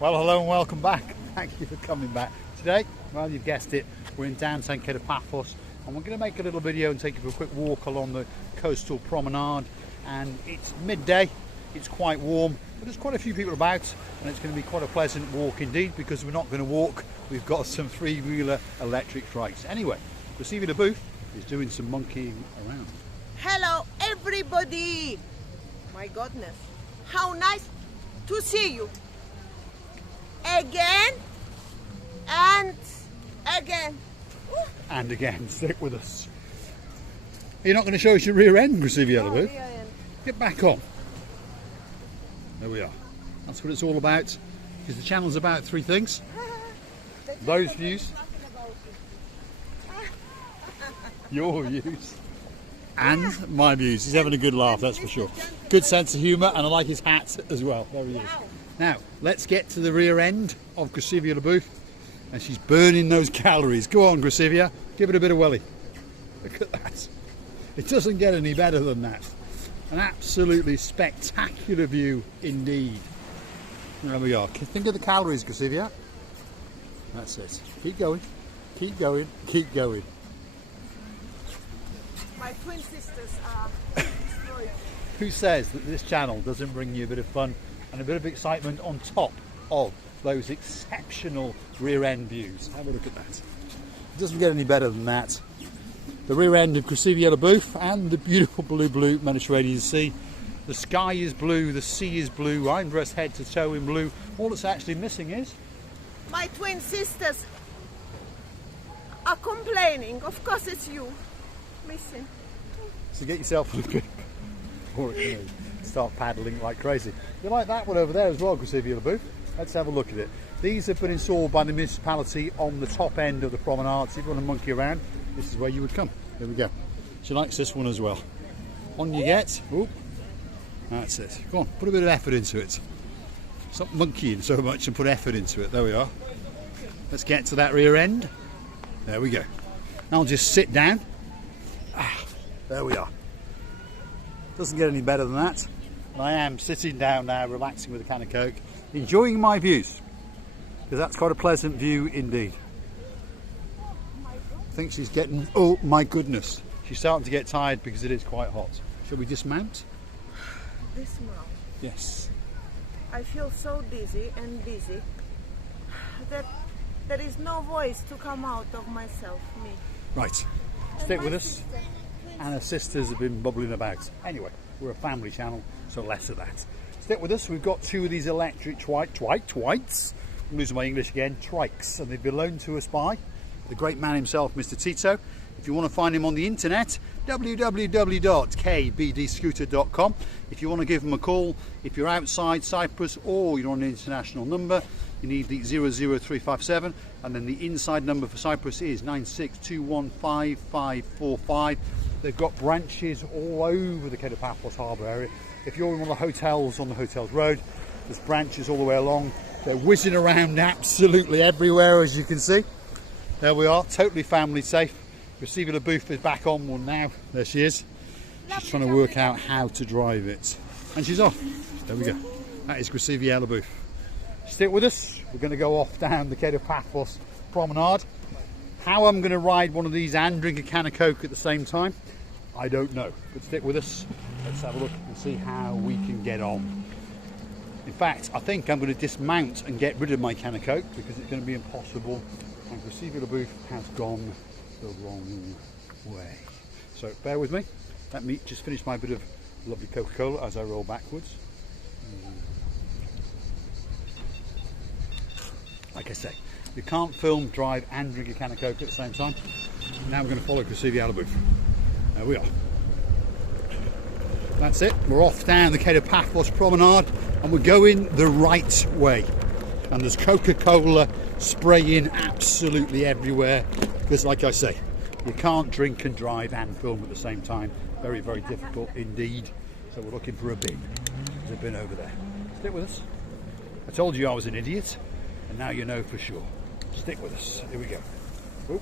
Well, hello and welcome back. Thank you for coming back. Today, well, you've guessed it, we're in downtown Paphos, and we're going to make a little video and take you for a quick walk along the coastal promenade. And it's midday, it's quite warm, but there's quite a few people about, and it's going to be quite a pleasant walk indeed, because we're not going to walk, we've got some three-wheeler electric trikes. Anyway, receiving a booth is doing some monkeying around. Hello everybody! My goodness, how nice to see you again and again. And again, stick with us. You're not going to show us your rear end, Grisivia, Oh, booth? rear end. Get back on. There we are. That's what it's all about, because the channel's about three things. Those views, your views, and my views. He's having a good laugh, that's for sure. Good sense of humour, and I like his hat as well. There he is. Now, let's get to the rear end of Grisivia the booth, and she's burning those calories. Go on, Grisivia, give it a bit of welly. Look at that. It doesn't get any better than that. An absolutely spectacular view indeed. There we are. Think of the calories, Grisivia. That's it. Keep going, keep going, keep going. My twin sisters are destroyed. Who says that this channel doesn't bring you a bit of fun and a bit of excitement on top of those exceptional rear end views? Have a look at that. It doesn't get any better than that. The rear end of Grisivia booth and the beautiful blue Mediterranean Sea. The sky is blue, the sea is blue, I'm dressed head to toe in blue. All that's actually missing is My twin sisters are complaining. Of course it's you missing. so get yourself a good or start paddling like crazy. You like that one over there as well, Grisivia booth? Let's have a look at it. These have been installed by the municipality on the top end of the promenade, so if you want to monkey around, this is where you would come. There we go. She likes this one as well. On you get. Oop. That's it. Go on, put a bit of effort into it. Stop monkeying so much and put effort into it. There we are. Let's get to that rear end. There we go. Now I'll just sit down. There we are. Doesn't get any better than that. And I am sitting down now, relaxing with a can of Coke, enjoying my views, because that's quite a pleasant view indeed. I think she's getting, oh my goodness, she's starting to get tired because it is quite hot. Shall we dismount? Dismount. Yes. I feel so dizzy and busy that there is no voice to come out of myself, me. Right, stick with us. And her sisters have been bubbling about. Anyway, we're a family channel, so less of that. Stick with us. We've got two of these electric twites. I'm losing my English again. Trikes, and they've been loaned to us by the great man himself, Mr. Tito. If you want to find him on the internet, www.kbdscooter.com. If you want to give him a call, if you're outside Cyprus or you're on an international number, you need the 00357, and then the inside number for Cyprus is 962155545. They've got branches all over the Paphos harbour area. If you're in one of the hotels on the Hotels Road, there's branches all the way along. They're whizzing around absolutely everywhere, as you can see. There we are, totally family safe. Receiving a booth is back on one now. There she is. She's trying to work out how to drive it. And she's off. There we go. That is Grisivia booth. Stick with us. We're going to go off down the Paphos Promenade. How I'm going to ride one of these and drink a can of Coke at the same time, I don't know. But stick with us. Let's have a look and see how we can get on. In fact, I think I'm going to dismount and get rid of my can of Coke, because it's going to be impossible. And Grisivia booth has gone the wrong way. So bear with me. Let me just finish my bit of lovely Coca-Cola as I roll backwards. Like I say, you can't film, drive and drink a can of Coke at the same time. Now we're going to follow Grisivia booth. There we are. That's it. We're off down the Paphos Promenade and we're going the right way. And there's Coca-Cola spraying absolutely everywhere, because like I say, you can't drink and drive and film at the same time. Very, very difficult indeed. So we're looking for a bin. There's a bin over there. Stick with us. I told you I was an idiot, and now you know for sure. Stick with us. Here we go. Oh,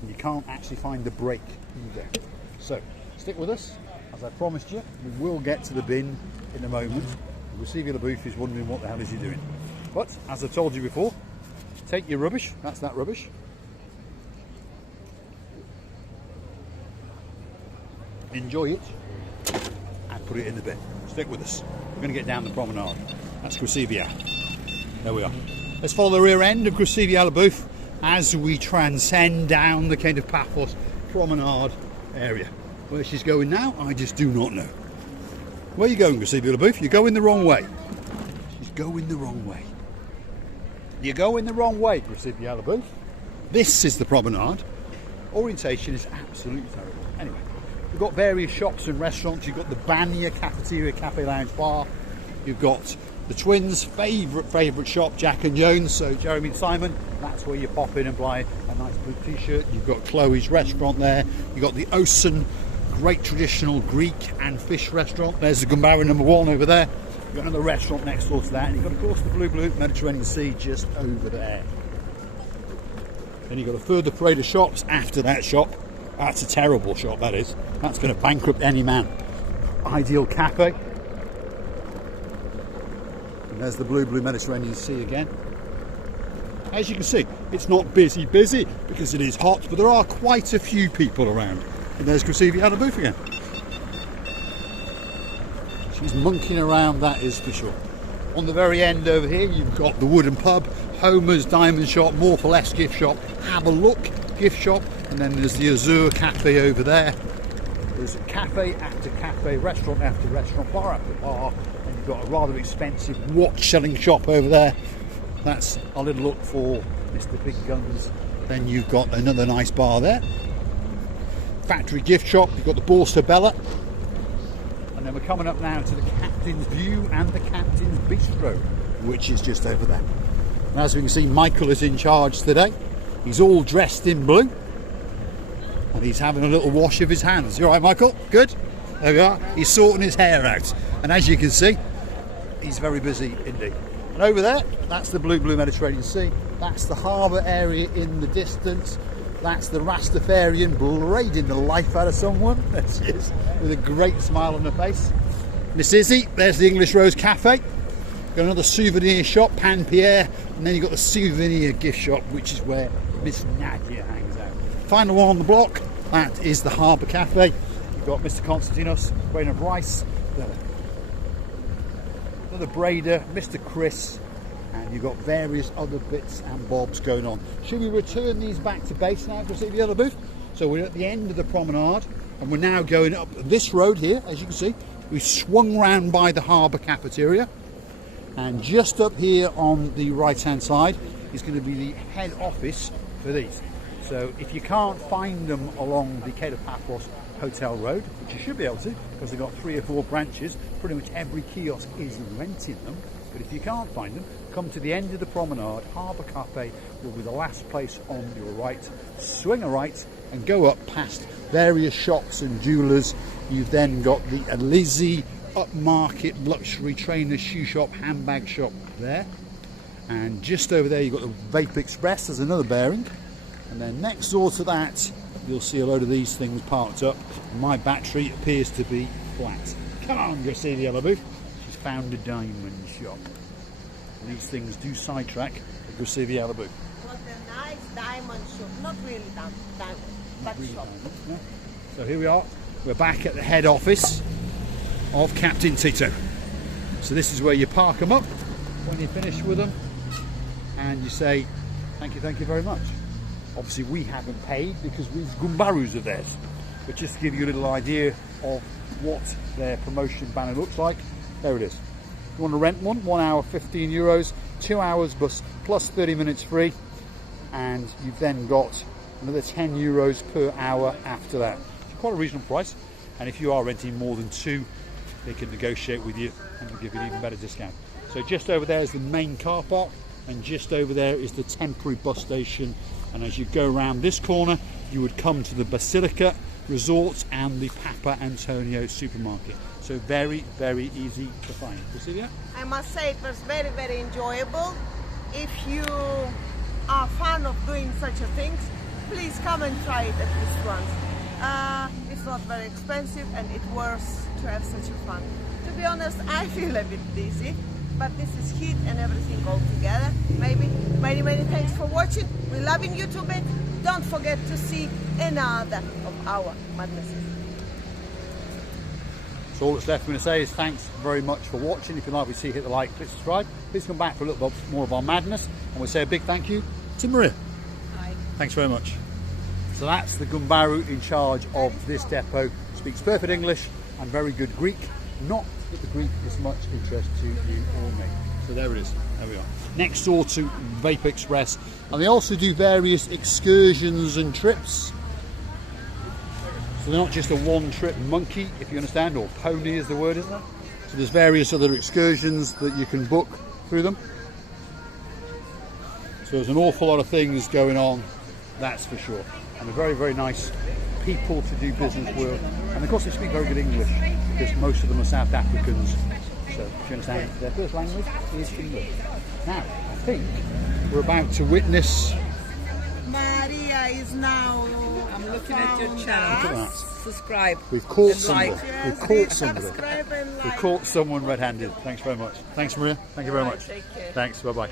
and you can't actually find the brake either. So stick with us. As I promised you, we will get to the bin in a moment. Grisivia booth is wondering what the hell is he doing. But as I told you before, take your rubbish, that's that rubbish, enjoy it and put it in the bin. Stick with us. We're going to get down the promenade. That's Grusivia. There we are. Let's follow the rear end of Grusivia Booth as we transcend down the kind of Paphos Promenade area. Where she's going now, I just do not know. Where are you going, Grusivia Booth? You're going the wrong way. She's going the wrong way. You're going the wrong way, Grusivia Booth. This is the promenade. Orientation is absolutely terrible. Anyway, we've got various shops and restaurants. You've got the Banya Cafeteria, Cafe Lounge Bar. You've got the twins' favourite shop, Jack and Jones. So Jeremy and Simon, that's where you pop in and buy a nice blue t-shirt. You've got Chloe's restaurant there. You've got the Ocean, great traditional Greek and fish restaurant. There's the Gumbaru #1 over there. You've got another restaurant next door to that. And you've got, of course, the Blue Mediterranean Sea just over there. Then you've got a further parade of shops after that shop. That's a terrible shop, that is. That's going to bankrupt any man. Ideal Cafe. And there's the Blue Mediterranean Sea again. As you can see, it's not busy because it is hot, but there are quite a few people around. And there's Grusivia Booth again. She's monkeying around, that is for sure. On the very end over here, you've got the Wooden Pub, Homer's Diamond Shop, More for Less gift shop, Have a Look gift shop, and then there's the Azure Cafe over there. There's cafe after cafe, restaurant after restaurant, bar after bar, and you've got a rather expensive watch selling shop over there. That's a little look for Mr. Big Guns. Then you've got another nice bar there. Factory gift shop, you've got the Borsa Bella. And then we're coming up now to the Captain's View and the Captain's Bistro, which is just over there. And as we can see, Michael is in charge today. He's all dressed in blue. And he's having a little wash of his hands. You all right, Michael? Good? There we are. He's sorting his hair out. And as you can see, he's very busy indeed. And over there, that's the Blue Mediterranean Sea. That's the harbour area in the distance. That's the Rastafarian braiding the life out of someone. There she is, with a great smile on her face. Miss Izzy, there's the English Rose Cafe. Got another souvenir shop, Pan Pierre. And then you've got the souvenir gift shop, which is where Miss Nadia hangs out. Final one on the block, that is the Harbour Cafe. You've got Mr. Constantinos, Brain of Rice. Another Braider, Mr. Chris. And you've got various other bits and bobs going on. Should we return these back to base now to see the other booth? So we're at the end of the promenade and we're now going up this road here, as you can see. We've swung round by the Harbour Cafeteria, and just up here on the right hand side is going to be the head office for these. So if you can't find them along the Cape of Paphos Hotel Road, which you should be able to because they've got 3 or 4 branches, pretty much every kiosk is renting them. But if you can't find them, come to the end of the promenade. Harbour Cafe will be the last place on your right. Swing a right and go up past various shops and jewellers. You've then got the Alizzi upmarket luxury trainer shoe shop, handbag shop there. And just over there you've got the Vape Express, there's another bearing. And then next door to that, you'll see a load of these things parked up. My battery appears to be flat. Come on, go see the other booth. She's found a diamond shop. These things do sidetrack the Grusivia booth. What a nice diamond shop. Not really diamond, but Really shop. diamond, yeah. So here we are. We're back at the head office of Captain Tito. So this is where you park them up when you're finished with them, and you say, thank you very much. Obviously we haven't paid because we've Gumbarus of theirs. But just to give you a little idea of what their promotion banner looks like, there it is. You want to rent one, 1 hour, €15, 2 hours bus plus 30 minutes free, and you've then got another €10 per hour after that. It's quite a reasonable price, and if you are renting more than 2, they can negotiate with you and will give you an even better discount. So just over there is the main car park, and just over there is the temporary bus station, and as you go around this corner you would come to the Basilica Resort and the Papa Antonio supermarket. So very easy to find. Grusivia? I must say it was very enjoyable. If you are a fan of doing such a things, please come and try it at least once. It's not very expensive and it's worth to have such a fun. To be honest, I feel a bit dizzy, but this is heat and everything all together. Maybe. Many, many thanks for watching. We're loving you too bit. Don't forget to see another of our madnesses. So all that's left for me to say is thanks very much for watching. If you like what you see, hit the like, click subscribe. Please come back for a little bit more of our madness. And we'll say a big thank you to Maria. Hi. Thanks very much. So that's the Gumbaru in charge of this depot. Speaks perfect English and very good Greek. Not that the Greek is much interest to you or me. So there it is. There we are. Next door to Vapor Express. And they also do various excursions and trips. So they're not just a one-trip monkey, if you understand, or pony is the word, isn't it? So there's various other excursions that you can book through them. So there's an awful lot of things going on, that's for sure. And they're very, very nice people to do business with. And of course they speak very good English, because most of them are South Africans. So if you understand, their first language is English. Now, I think we're about to witness... Maria is now... I'm looking at your channel. Subscribe. We've caught and somebody. like. We've caught somebody. Subscribe and We've like. caught someone red-handed. Thanks very much. Thanks, Maria. Thank you very All right, much. take care. Thanks. Bye-bye.